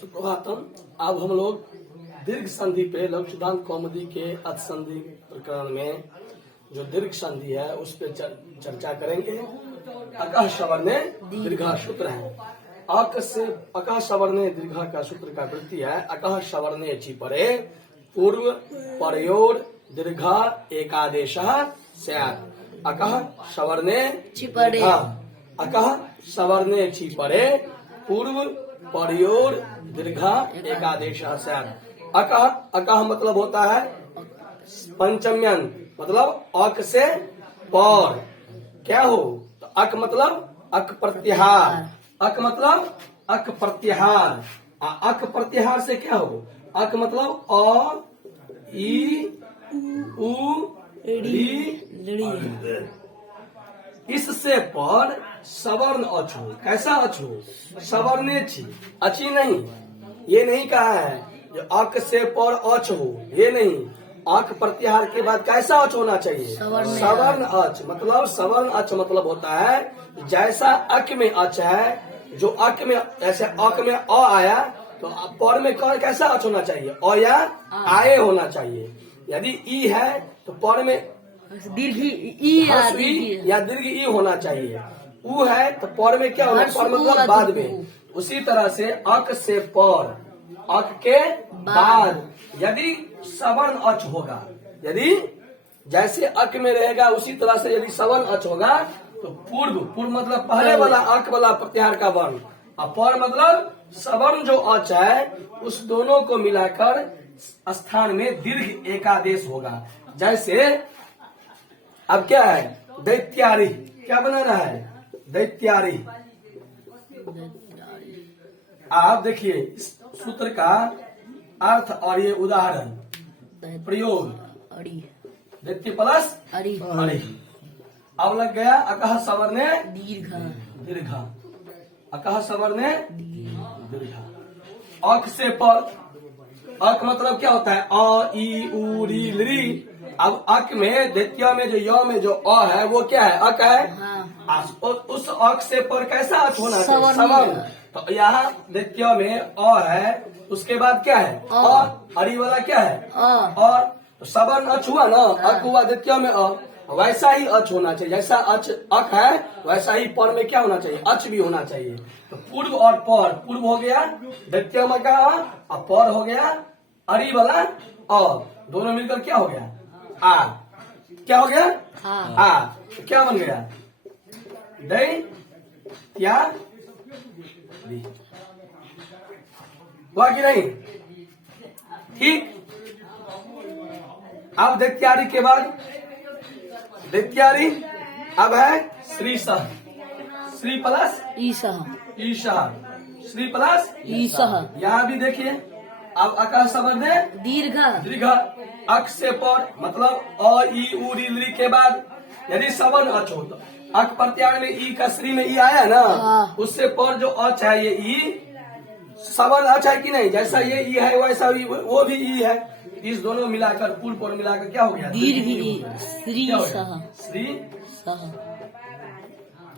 सुप्रभातम। अब हम लोग दीर्घ संधि पे लघुदान कौमुदी के अथ संधि प्रकरण में जो दीर्घ संधि है उस पे चर्चा करेंगे। अकः सवर्णे दीर्घा सूत्र है। अक से अकः सवर्णे दीर्घा का सूत्र का वृत्ति है अकः सवर्णे चिपरे पूर्व परयोर दीर्घा एकादेशः स्यात्। अकः सवर्णे चिपरे अकः सवर्णे चिपरे पूर्व परयोर दीर्घा एकादेशः स्यात्। अकः अकः मतलब होता है पंचम्यन, मतलब अक से पर क्या हो तो अक मतलब अक प्रत्याहार, अक मतलब अक प्रत्याहार। अक प्रत्याहार से क्या हो अक मतलब अ ई उ री। इससे पर सवर्ण अच हो। कैसा अच हो? सवर्णे छी, अची नहीं। ये नहीं कहा है जो अक से पर अच हो, ये नहीं। अक प्रत्याहार के बाद कैसा अच होना चाहिए? सवर्ण अच। मतलब सवर्ण अच मतलब होता है जैसा अक में अच है, जो अक में ऐसे अक में अ आया तो पर में कैसा अच होना चाहिए? अ या आए होना चाहिए। यदि ई है तो पर में दीर्घ ई या दीर्घ ई होना चाहिए। उ है तो पर में क्या होना? पर मतलब बाद में। उसी तरह से अक से पर, अक के बाद यदि सवर्ण अच होगा, यदि जैसे अक में रहेगा उसी तरह से यदि सवर्ण अच होगा तो पूर्व, पूर्व मतलब पहले वाला अक वाला प्रत्याहार का वर्ण, और पर मतलब सवर्ण जो अच है उस दोनों को मिलाकर स्थान में दीर्घ एकादेश होगा। जैसे अब क्या है? दैत्यारी। क्या बना रहा है? दैत्यारी। आप देखिए इस सूत्र का अर्थ और ये उदाहरण प्रयोग। दैत्य प्लस अरि। अब लग गया अकः सवर्णे दीर्घा। अकः सवर्णे दीर्घा। अक से पर, अक मतलब क्या होता है? अ ई उ री लृ। अब अक में द्वितीय में जो य में जो अ है वो क्या है? अक है। उस अक से पर कैसा अच होना चाहिए? सवर्ण। तो यहाँ द्वितीय में अ है, उसके बाद क्या है? अ। अरि वाला क्या है? और तो सवर्ण अच हुआ ना, अक हुआ द्वितीय में अ, वैसा ही अच होना चाहिए। जैसा अच अक है वैसा ही पर में क्या होना चाहिए? अच भी होना चाहिए। तो पूर्व और पर, पूर्व हो गया द्वितीय में का अ और पर हो गया अरि वाला अ, दोनों मिलकर क्या हो गया? आ। क्या हो गया? आ। तो क्या बन गया? दै क्या हुआ कि नहीं? ठीक। अब दैत्यारी के बाद दैत्यारी अब है श्री सह। श्री प्लस ईसा श्री प्लस यहाँ भी देखिए। अब अकः सवर्णे दीर्घ अक से पर मतलब अ ई उ री लृ के बाद यदि सवर्ण अच हो तो अक प्रत्याहार में ई का श्री में ई आया ना, उससे पर जो अच है ये ई सवर्ण अच है कि नहीं? जैसा ये ई है वैसा वो भी ई है। इस दोनों मिलाकर पूर्व पर मिलाकर क्या हो गया? दीर्घ श्री।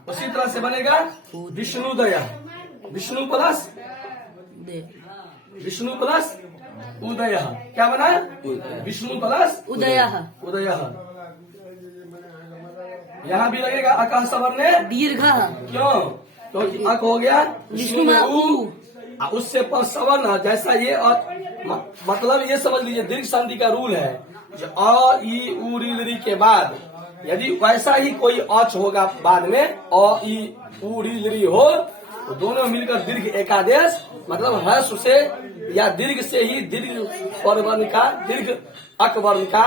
उसी तरह से बनेगा विष्णुदया। विष्णु प्लस उदय। क्या बना? विष्णु प्लस उदय। यहाँ भी लगेगा अकः सवर्णे दीर्घ। क्यों? क्योंकि अक हो गया विष्णु में उ, उससे पर सवर्ण। जैसा ये मतलब ये समझ लीजिए दीर्घ संधि का रूल है जो अ ई उ री लृ के बाद यदि वैसा ही कोई अच होगा बाद में अ ई उ री लृ हो तो दोनों मिलकर दीर्घ एकादेश मतलब ह्रस्व से या दीर्घ से ही दीर्घ स्वर वर्ण का दीर्घ अक वर्ण का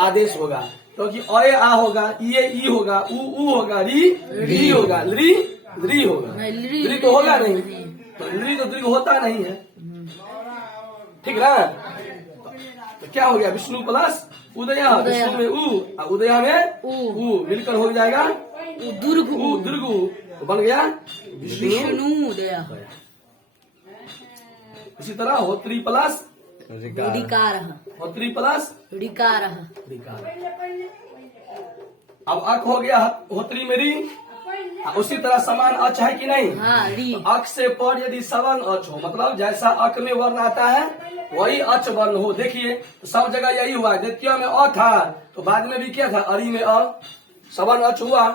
आदेश होगा। क्योंकि अ आ होगा, ई होगा, उ होगा, री होगा, लृ होगा। लृ तो होगा नहीं, तो लृ तो दीर्घ होता नहीं है। ठीक ना? तो क्या हो गया? विष्णु प्लस उदय। विष्णु में उ, उदय में उ मिलकर हो जाएगा दीर्घ उ, तो बन गया विष्णु उदय। इसी तरह होत्री प्लस होत्री प्लस ऋकार। अब अक हो गया होत्री में री, उसी तरह समान अच है कि नहीं? हाँ री। तो अक से पर यदि सवन अच हो, मतलब जैसा अक में वर्ण आता है वही अच वर्ण हो। देखिए तो सब जगह यही हुआ। द्वितीय में अ था तो बाद में भी क्या था? अरी में अ, सवन अच हुआ।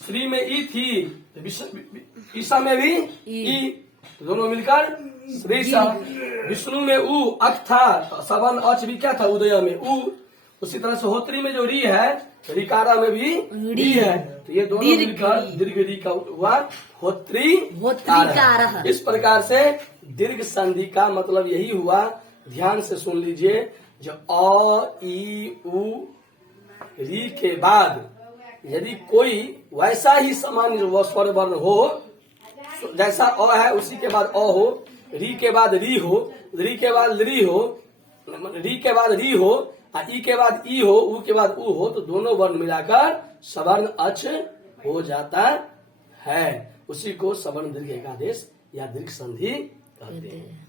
श्री में ई थी तो ईसा में भी ई, दोनों मिलकर श्री सा। विष्णु में उ अक था तो सवन अच भी क्या था? उदय में उ। उसी तरह से होत्री में जो री है रिकारा में भी री है, तो ये दोनों दीर्घ मिलकर री। दीर्घ री का हुआ होत्री होत्रिकारः। इस प्रकार से दीर्घ संधि का मतलब यही हुआ। ध्यान से सुन लीजिए, जो अ ई उ री के बाद यदि कोई वैसा ही सामान्य स्वर वर्ण हो, जैसा अ है उसी के बाद अ हो, री के बाद री हो, री के बाद री हो, री के बाद री हो, ई के बाद ई हो, उ के बाद उ हो, तो दोनों वर्ण मिलाकर सवर्ण अच हो जाता है। उसी को सवर्ण दीर्घ एकादेश या दीर्घ संधि कहते हैं।